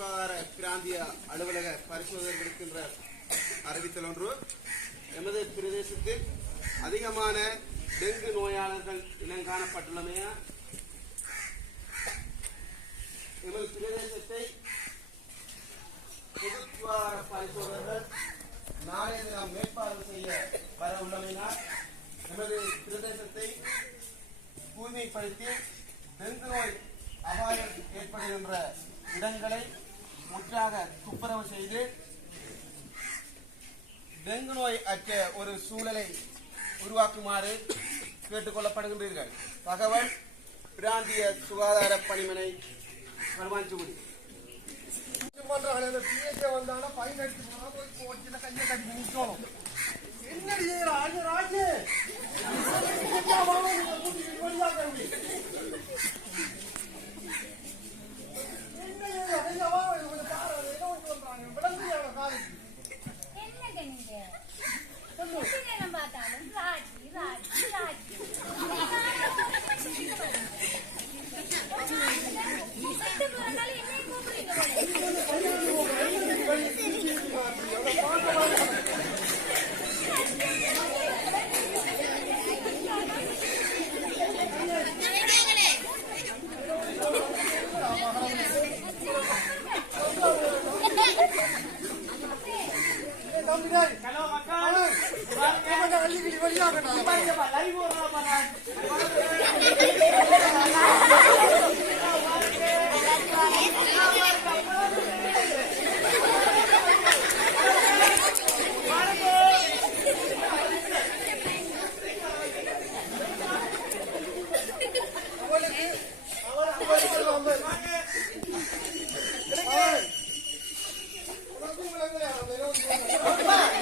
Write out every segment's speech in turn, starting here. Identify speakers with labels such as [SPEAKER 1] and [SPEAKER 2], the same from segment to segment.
[SPEAKER 1] சுகாதார பிராந்திய அலுவலக பரிசோதனை இருக்கின்ற அறிவித்தல் ஒன்று. எமது பிரதேசத்தில் அதிகமான டெங்கு நோயாளர்கள் இனம் காணப்பட்டுள்ளமையா? எமது பிரதேசத்தை பொது சுகாதார பரிசோதகர்கள் நாளைய தினம் மேற்பார்வை செய்ய வர உள்ளமையினால் எமது பிரதேசத்தை தூய்மைப்படுத்தி டெங்கு நோய் அபாயம் ஏற்படுகின்ற இடங்களை முற்றாக துப்புரவு செய்து டெங்கு நோய் அற்ற ஒரு சூழலை உருவாக்குமாறு கேட்டுக்கொள்ளப்படுகின்றீர்கள் தகவல் பிராந்திய சுகாதார பணிமனை வருமானச்சுகுடி
[SPEAKER 2] பண்றாங்க இந்த பிஎஸ்ஏ வந்தானா ஃபைன் அடிச்சு போனா போய் கோச்சில கையை கட்டி நிக்கணும் என்னடி செய்யற ராஜு ராஜு என்ன மாமா நீங்க கூட்டிட்டு வெளியா கிளம்பி என்ன செய்யற ஐயா வா இவங்க பாரு என்ன ஒன்று பண்றாங்க விளங்குறியா காலேஜ்
[SPEAKER 3] என்னங்க நீங்க? எத்தனை நேரம் பார்த்தாலும் ராஜி, ராஜி, ராஜி. செத்து போறதால என்னைய கூப்பிடுறீங்க போல.
[SPEAKER 2] தம்பிடாய் ஹலோ மக்கள் ஏமாடா அள்ளிக்கிடி வெளியாகடா அவளுக்கு அவள் அவள் அவள் உனக்கும் விளங்கலையா அந்த இடம்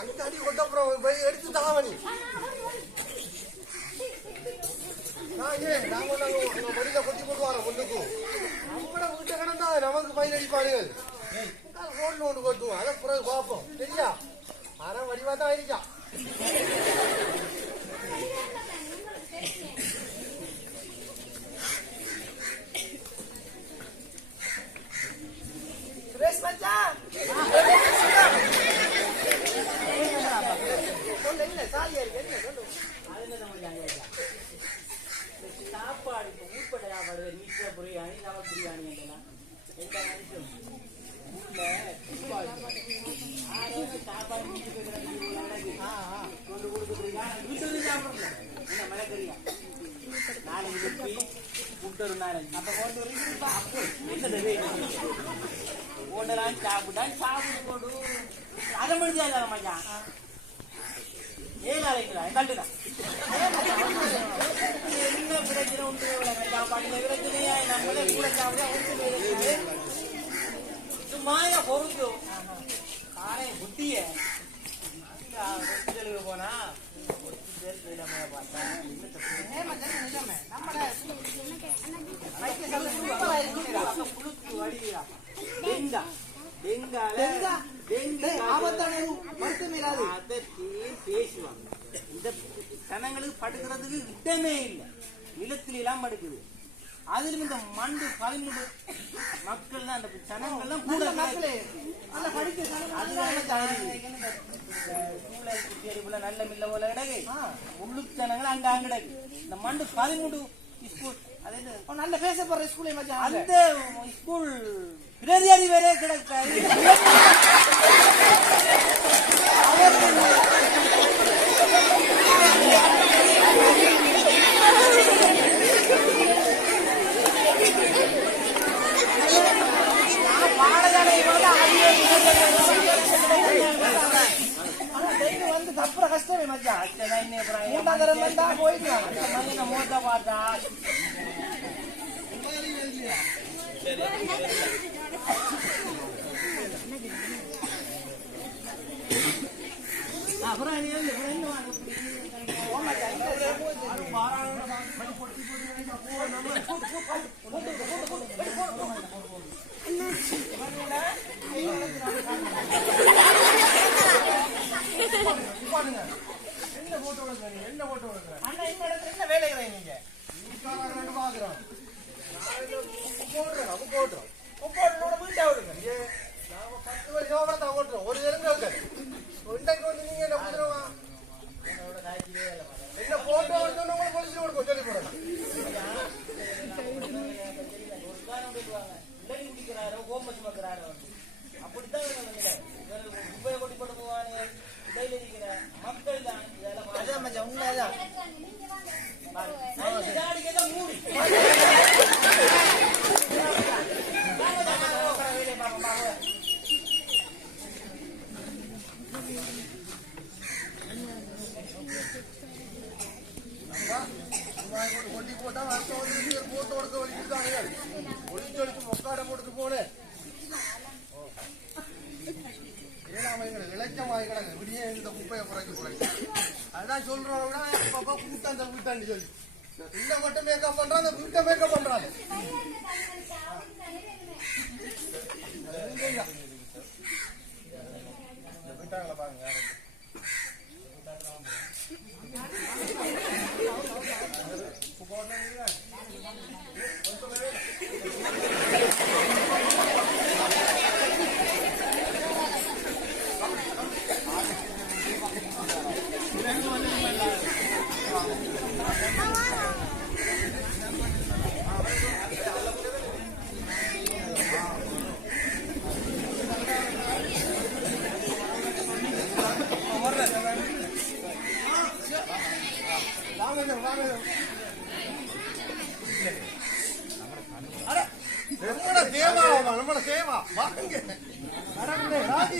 [SPEAKER 2] அந்த அடி கொட்டப்புறம் போய் எடுத்து தாவணி நான் கொட்டி போட்டு வரோம் முன்னுக்கும் நம்மட வீட்டை கிடந்தா நமக்கு பயிர் அடிப்பானுகள் ரோட்ல ஒன்று கொட்டுவோம் அதை பிறகு பார்ப்போம் சரியா ஆனா வடிவா தான் இருக்கா சுரேஷ் மச்சான் சொல்லு இல்ல சாலியா இருக்கு என்ன சொல்லு
[SPEAKER 4] சாப்பாடு இப்போ சாப்பாடு நீச்ச பிரியாணி நவ பிரியாணி எல்லாம் எந்த மனுஷன் சாப்பாடு கொண்டு கொடுக்குறீங்க வீட்டு சாப்பிடல என்ன மிளகறியா நாளைக்கு வெட்டி முட்டொரு நாளைக்கு அப்போ கொண்டு வரீங்க அப்போ என்னது ஓடலாம் சாப்பிட்டு மச்சான் ஏழு நாளைக்குடா தள்ளுதான் என்ன பிரச்சனை உண்டு? சாப்பாடுல பிரச்சனையா? நம்மளே கூட சாப்பிட சும்மாயா பொறுக்கும் காரை புத்திய போனா பார்த்தா வடியா டெங்கா டெங்கால டெங்கு அதற்கு பேசுவாங்க இந்த படுக்கிறதுக்கு இடமே இல்லை. நிலத்தில எல்லாம் படுக்குது. அதிலும் இந்த மண்டு பதிமூணு மக்கள் தான் அந்த ஜனங்கள் தான் கூட நல்ல மில்ல போல கிடக்கு. உள்ளுக்கு ஜனங்கள் அங்க அங்க கிடக்கு. இந்த மண்டு பதிமூணு ஸ்கூல் அது?
[SPEAKER 2] நல்ல பேசப்படுற ஸ்கூலே மச்சான்.
[SPEAKER 4] அந்த ஸ்கூல் பிரதியாதி வேறே கிடக்காது
[SPEAKER 2] ஆனா டெய்லி வந்து தப்புற கஷ்டமே மச்சான் மூணாம் தரம் வந்தா போயிக்கலாம்
[SPEAKER 4] மூத்த பார்த்தா அப்புறம் என்ன
[SPEAKER 2] போட்டு விடுங்க என்ன போட்டு விடுங்க
[SPEAKER 4] அண்ணா இந்த இடத்துல என்ன வேலைகளை நீங்க
[SPEAKER 2] பாக்குறோம் போடுறோம் அப்ப போடுறோம்
[SPEAKER 4] போடுறோட வீட்டா விடுங்க
[SPEAKER 2] நாம பத்து பேர் யோகத்தை ஓட்டுறோம் ஒரு தெருங்க இன்றைக்கு வந்து நீங்க என்ன புதுருவா என்ன போட்டோ எடுத்தோன்னு உங்களுக்கு பொழிச்சு கொடுக்கும். சொல்லி போடலாம் Era o goma வலிக்கிட்டாங்க ஒளிச்சு ஒளிச்சு மொக்காட போட்டுட்டு போனேன் ஏழாம் எங்களுக்கு இலச்சம் ஆகி கிடக்கு விடிய இந்த குப்பையை குறைக்க குறைக்க அதான் சொல்றோம் விட அப்பப்போ கூட்டம் அந்த சொல்லி. இந்த மட்டும் மேக்கப் பண்றான் அந்த வீட்டை மேக்கப் பண்றாங்க பாருங்க. நம்மளோட தேவா நம்மளோட தேவா வாங்க. ராஜி.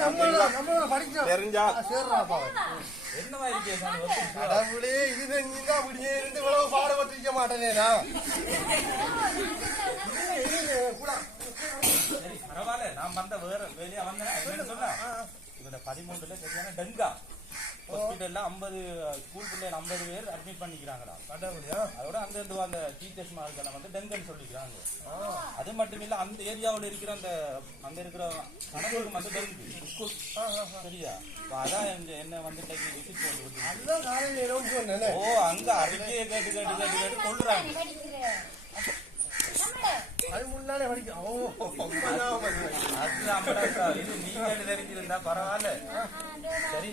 [SPEAKER 2] நம்மளோட நம்மளோட படிச்ச
[SPEAKER 1] தெரிஞ்சா.
[SPEAKER 2] சேர்றாப்பா அவன். கடவுளே இது நீங்க அப்படியே இருந்து இவ்வளவு பாடுபட்டிருக்க
[SPEAKER 5] பரவாயில்ல நான் வந்த வேற வெளியே வந்தேன். பதிமூணுல சரியான டெங்கா ஹாஸ்பிட்டல்ல ஐம்பது ஸ்கூல் பிள்ளைகள் ஐம்பது பேர் அட்மிட் பண்ணிக்கிறாங்கடா.
[SPEAKER 2] கடவுளே.
[SPEAKER 5] அதோட அங்க இருந்து அந்த டீச்சர்ஸ் மார்க்கெல்லாம் வந்து டெங்குன்னு சொல்லிக்கிறாங்க. அது மட்டும் இல்ல அந்த ஏரியாவுல இருக்கிற அந்த அங்க இருக்கிற கணவருக்கு வந்து டெங்கு சரியா? அதான் என்ன வந்து விசிட் போட்டு ஓ அங்க அறிக்கையை கேட்டு கேட்டு கேட்டு கேட்டு சொல்றாங்க.
[SPEAKER 2] அது முன்னாலே வலிக்கும்
[SPEAKER 5] அது இது நீங்க தெரிஞ்சிருந்தா பரவாயில்ல. சரி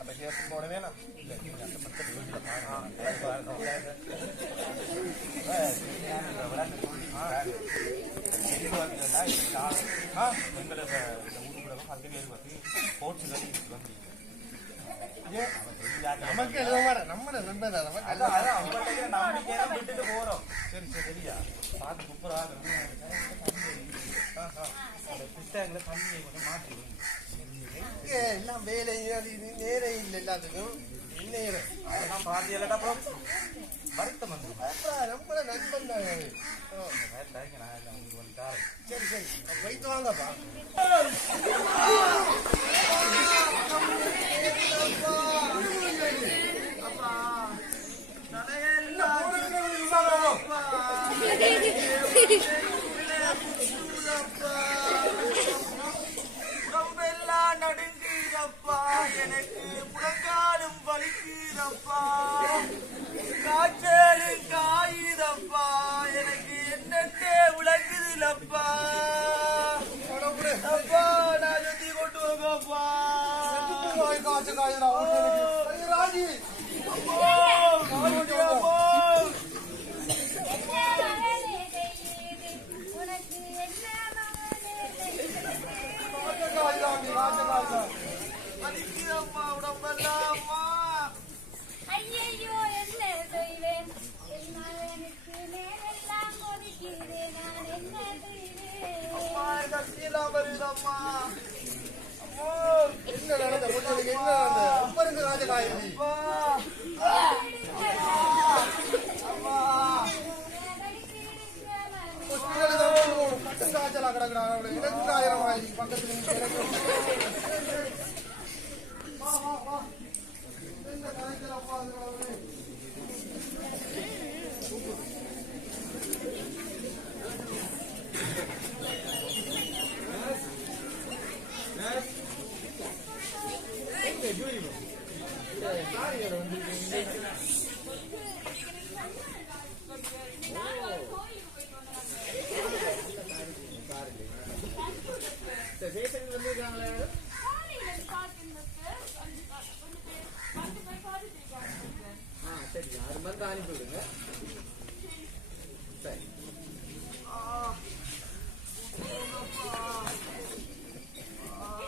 [SPEAKER 2] அப்ப கேட்டு போட வேணாம்.
[SPEAKER 5] எங்களுக்கு அந்த விளையாட்டு ஆ, இந்த ஊருக்குள்ள பத்து பேர் வந்து போட்டு வந்து
[SPEAKER 2] நமக்கு எழுத மாட்டேன் நம்ம தான்
[SPEAKER 5] விட்டுட்டு போறோம். சரி சரி. சரியா? பார்த்து சூப்பரா சிஸ்டர்ல தண்ணியை கொஞ்சம் மாற்றி
[SPEAKER 2] எல்லாம் வேலை நேரம் இல்லை எல்லாத்துக்கும். நேரம்
[SPEAKER 5] அதெல்லாம் பாதி இல்லடா அப்புறம் வருத்தம் வந்து
[SPEAKER 2] அப்ப நம்மள நண்பன் தான்
[SPEAKER 5] நான் உங்களுக்கு வந்து தாரேன்
[SPEAKER 2] சரி சரி. அப்ப போயிட்டு வாங்கப்பா என்ன போறதுக்கு ஒரு விசாரம்?
[SPEAKER 4] உடம்பெல்லாம் நடுங்குதப்பா எனக்கு முழங்காலும் வலிக்குதப்பா காய்ச்சலும் காயுதப்பா எனக்கு என்னென்ன விளங்குதுலப்பா அப்பா நான் சுத்தி கொண்டு போங்கப்பா
[SPEAKER 2] செத்துட்டு வாய் இருந்து காய்ச்ச காயுது
[SPEAKER 4] அப்பா அம்மா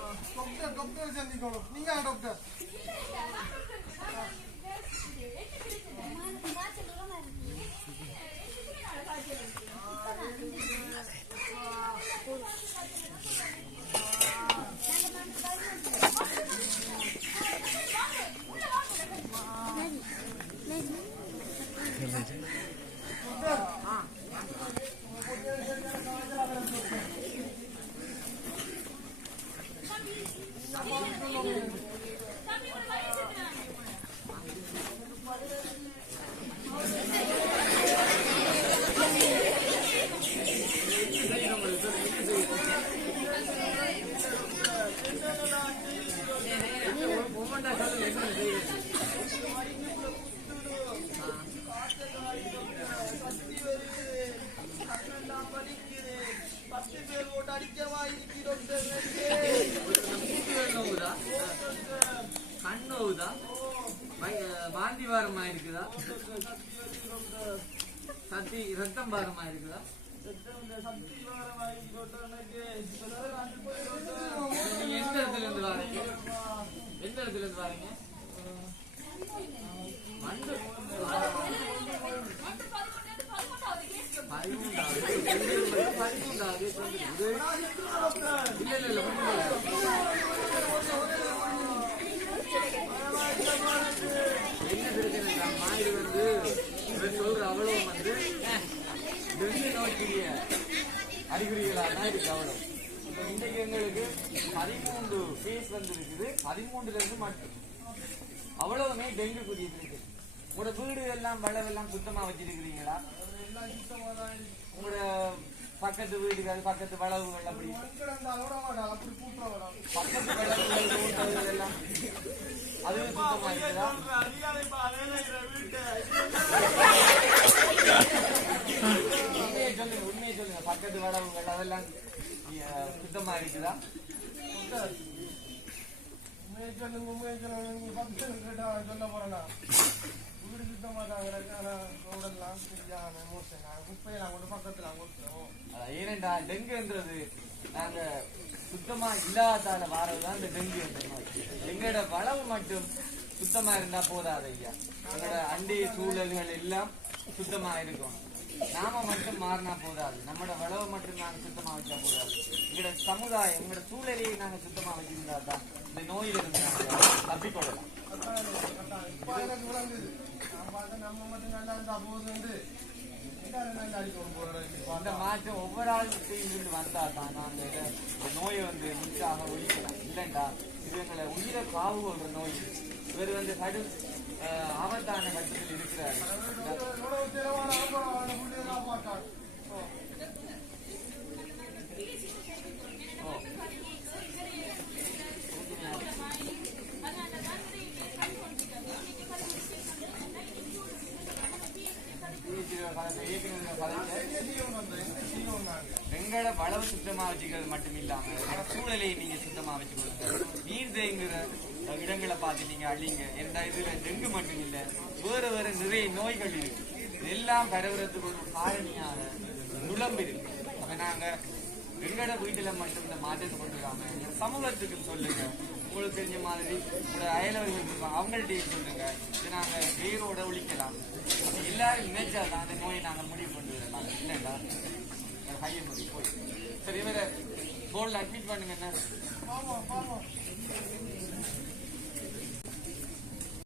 [SPEAKER 2] ஹாஸ்பிட்டலுக்கு தான் கொண்டு போகணும். கட்டும் காய்ச்சலா கிடக்குறாங்க அவளை. எனக்கு காயிரம் ஆயிடுச்சு பக்கத்துல இருந்து எனக்கு. வா, வா, வா. என்ன காய்ச்சலப்பா அது அவளே. டாக்டர் டாக்டர் சந்திக்கணும் நீங்க டாக்டர்
[SPEAKER 6] கண்ணு ஓகுதா வாந்தி வாரமா இருக்குதா சத்தி ரத்தம் பாரமா இருக்குதா நீங்க எந்த இடத்துல இருந்து வாரீங்க எந்த இடத்துல இருந்து வாரீங்க மண்டு பதிமூன்றாவது பதிமூன்றாவது இல்ல இல்ல இல்ல என்ன பிரச்சனை அம்மா இது வந்து இவர் சொல்ற அவ்வளவு வந்து டெங்கு நோய்க்குரிய அறிகுறிகளாக தான் இருக்கு அவ்வளவு இப்ப இன்றைக்கு எங்களுக்கு பதிமூன்று கேஸ் வந்து இருக்குது பதிமூன்றுல இருந்து மட்டும் அவ்வளவுமே டெங்கு குறியது இருக்கு உங்களோட வீடு எல்லாம் வளவெல்லாம் சுத்தமா வச்சிருக்கிறீங்களா? உங்களோட பக்கத்து வீடுகள் பக்கத்து வளவுகள் அப்படி. பக்கத்து வளவுகள் எல்லாம் அது சுத்தமா இருக்குதா? உண்மையை சொல்லுங்க உண்மையை சொல்லுங்க. பக்கத்து வளவுகள் அதெல்லாம் சுத்தமா இருக்குதா?
[SPEAKER 2] உண்மையை சொல்லுங்க உண்மையை நீங்க பத்து கேட்டா சொல்ல போறேன்னா வீடு சுத்தமா தான் கிடக்கு ஆனா ரோடெல்லாம் சரியான மோசம் நான் குப்பையை நான் கொண்டு பக்கத்துல கொடுத்துருவோம்
[SPEAKER 6] அஹ், ஏனென்றா டெங்குன்றது. நாங்க சுத்தமா இல்லாதால வாரதுதான் இந்த டெங்கு என்ற நோய். எங்களோட வளவு மட்டும் சுத்தமா இருந்தா போதாது ஐயா. எங்களோட அண்டைய சூழல்கள் எல்லாம் சுத்தமா இருக்கும். நாம மட்டும் மாறினா போதாது. நம்மளோட வளவு மட்டும் நாங்க சுத்தமா வச்சா போதாது. எங்களோட சமுதாயம் எங்களோட சூழலையே நாங்க சுத்தமா வச்சிருந்தா தான் இந்த நோயிலிருந்து நாங்க தப்பிக்கொள்ளலாம்
[SPEAKER 2] இப்ப நம்ம நல்லா
[SPEAKER 6] அந்த மாற்றம் ஒவ்வொரு ஆளுக்கும் வந்தா தான் நாங்க இந்த நோயை வந்து முற்றாக ஒழிக்கலாம் இல்லைண்டா இது உயிரை காவு கொள்ற நோய். இவர் வந்து கடும் அஹ், கட்டத்தில் இருக்கிறார். வீடுகள் மட்டும் இல்லாம சூழலை நீங்க சுத்தமா வச்சுக்கொள்ளுங்க நீர் தேங்குற இடங்களை பார்த்து நீங்க அழிங்க ஏன்னா இதுல டெங்கு மட்டும் இல்லை வேற வேற நிறைய நோய்கள் இருக்கு. இதெல்லாம் பரவுறதுக்கு ஒரு காரணியாக நுழம்பு இருக்கு. அப்ப நாங்க எங்களோட வீட்டுல மட்டும் இந்த மாற்றத்தை கொண்டு வராம சமூகத்துக்கு சொல்லுங்க. உங்களுக்கு தெரிஞ்ச மாதிரி உங்களோட அயலவர்கள் இருப்பாங்க அவங்கள்ட்டையும் சொல்லுங்க. இதை நாங்க வேரோட ஒழிக்கலாம். எல்லாரும் நினைச்சாதான் அந்த நோயை நாங்க முடிவு கொண்டு வரலாம். இல்லைண்டா ஹையர் போய் சரி இவரை போல்ல அட்மிட் பண்ணுங்க என்ன?
[SPEAKER 2] ஆமா ஆமா.